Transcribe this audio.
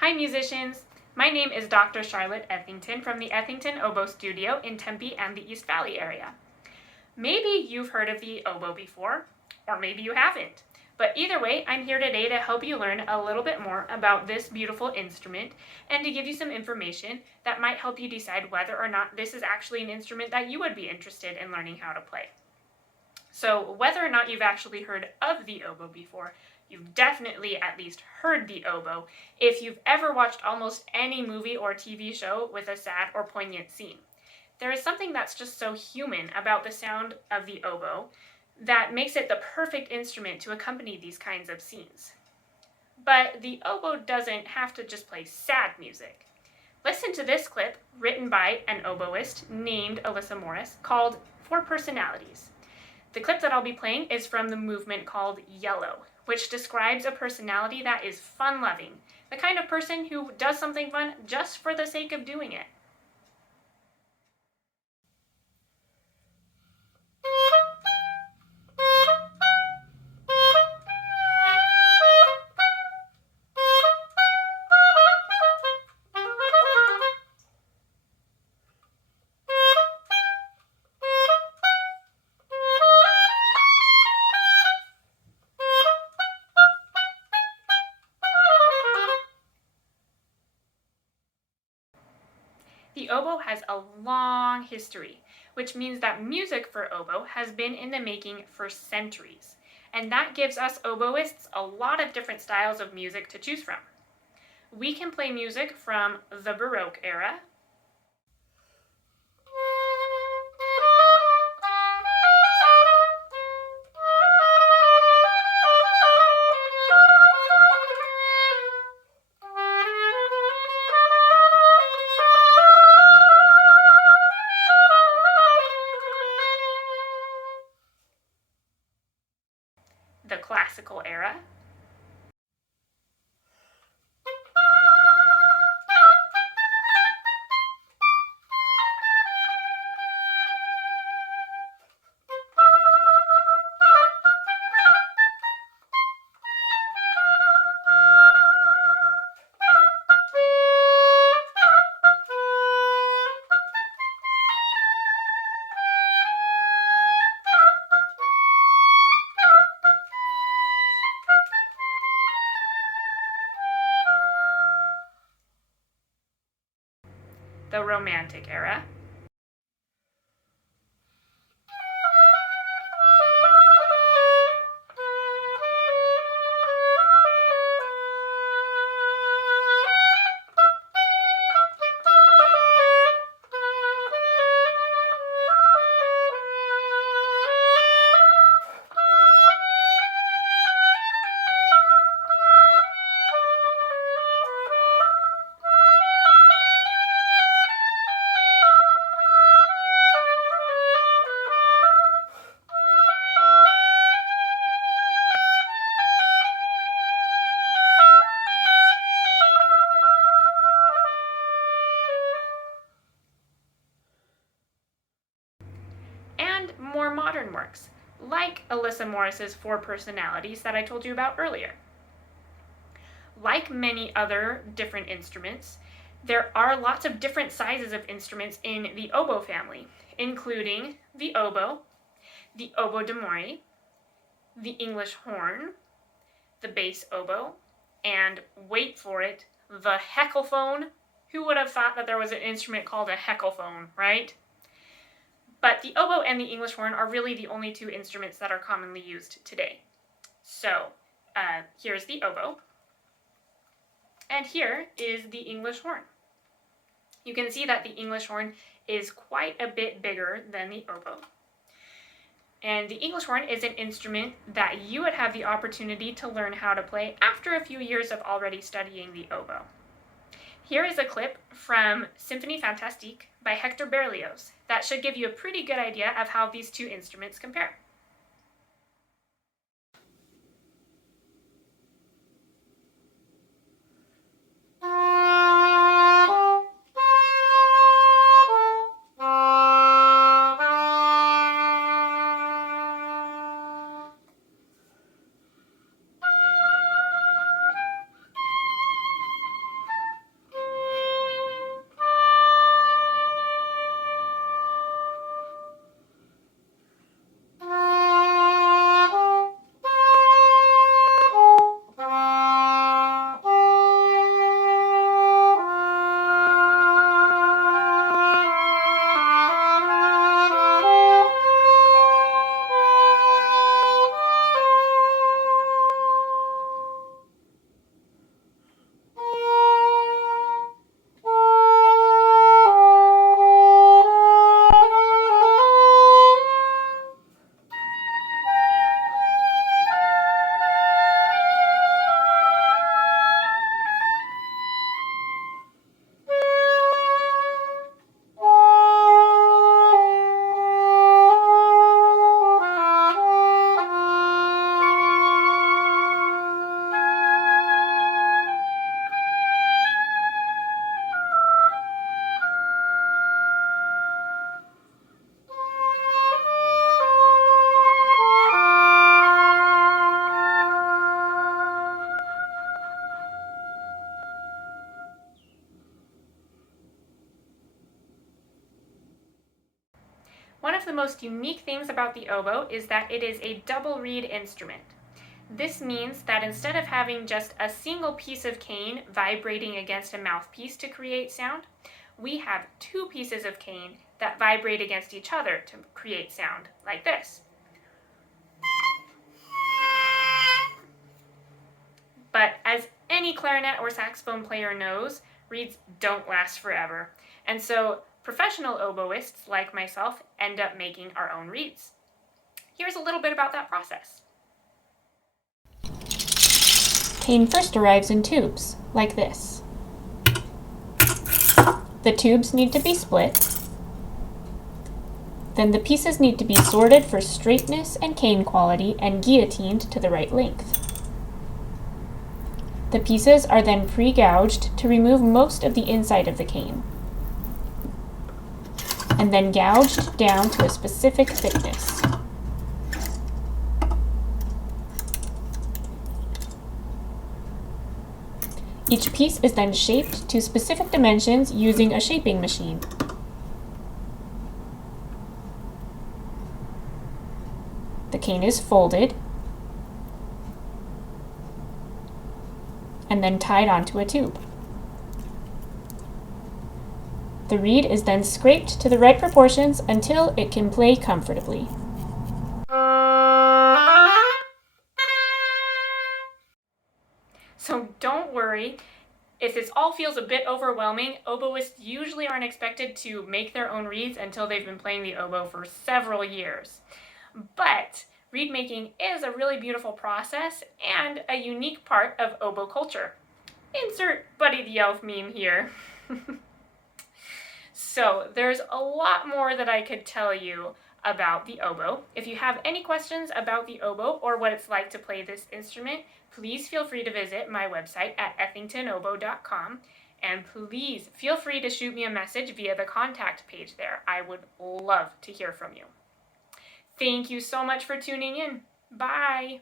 Hi musicians! My name is Dr. Charlotte Ethington from the Ethington Oboe Studio in Tempe and the East Valley area. Maybe you've heard of the oboe before, or maybe you haven't. But either way, I'm here today to help you learn a little bit more about this beautiful instrument and to give you some information that might help you decide whether or not this is actually an instrument that you would be interested in learning how to play. So whether or not you've actually heard of the oboe before, you've definitely at least heard the oboe if you've ever watched almost any movie or TV show with a sad or poignant scene. There is something that's just so human about the sound of the oboe that makes it the perfect instrument to accompany these kinds of scenes. But the oboe doesn't have to just play sad music. Listen to this clip written by an oboist named Alyssa Morris called For Personalities. The clip that I'll be playing is from the movement called Yellow, which describes a personality that is fun-loving, the kind of person who does something fun just for the sake of doing it. The oboe has a long history, which means that music for oboe has been in the making for centuries. And that gives us oboists a lot of different styles of music to choose from. We can play music from the Baroque era, the classical era, the Romantic era, and more modern works, like Alyssa Morris's Four Personalities that I told you about earlier. Like many other different instruments, there are lots of different sizes of instruments in the oboe family, including the oboe d'amore, the English horn, the bass oboe, and wait for it, the heckelphone. Who would have thought that there was an instrument called a heckelphone, right? But the oboe and the English horn are really the only two instruments that are commonly used today. So here's the oboe, and here is the English horn. You can see that the English horn is quite a bit bigger than the oboe. And the English horn is an instrument that you would have the opportunity to learn how to play after a few years of already studying the oboe. Here is a clip from Symphonie Fantastique by Hector Berlioz that should give you a pretty good idea of how these two instruments compare. the most unique things about the oboe is that it is a double reed instrument. This means that instead of having just a single piece of cane vibrating against a mouthpiece to create sound, we have two pieces of cane that vibrate against each other to create sound, like this. But as any clarinet or saxophone player knows, reeds don't last forever. And so professional oboists like myself end up making our own reeds. Here's a little bit about that process. Cane first arrives in tubes, like this. The tubes need to be split. Then the pieces need to be sorted for straightness and cane quality and guillotined to the right length. The pieces are then pre-gouged to remove most of the inside of the cane, and then gouged down to a specific thickness. Each piece is then shaped to specific dimensions using a shaping machine. The cane is folded and then tied onto a tube. The reed is then scraped to the right proportions until it can play comfortably. So don't worry, if this all feels a bit overwhelming, oboists usually aren't expected to make their own reeds until they've been playing the oboe for several years. But reed making is a really beautiful process and a unique part of oboe culture. Insert Buddy the Elf meme here. So there's a lot more that I could tell you about the oboe. If you have any questions about the oboe or what it's like to play this instrument, please feel free to visit my website at effingtonoboe.com, and please feel free to shoot me a message via the contact page there. I would love to hear from you. Thank you so much for tuning in. Bye!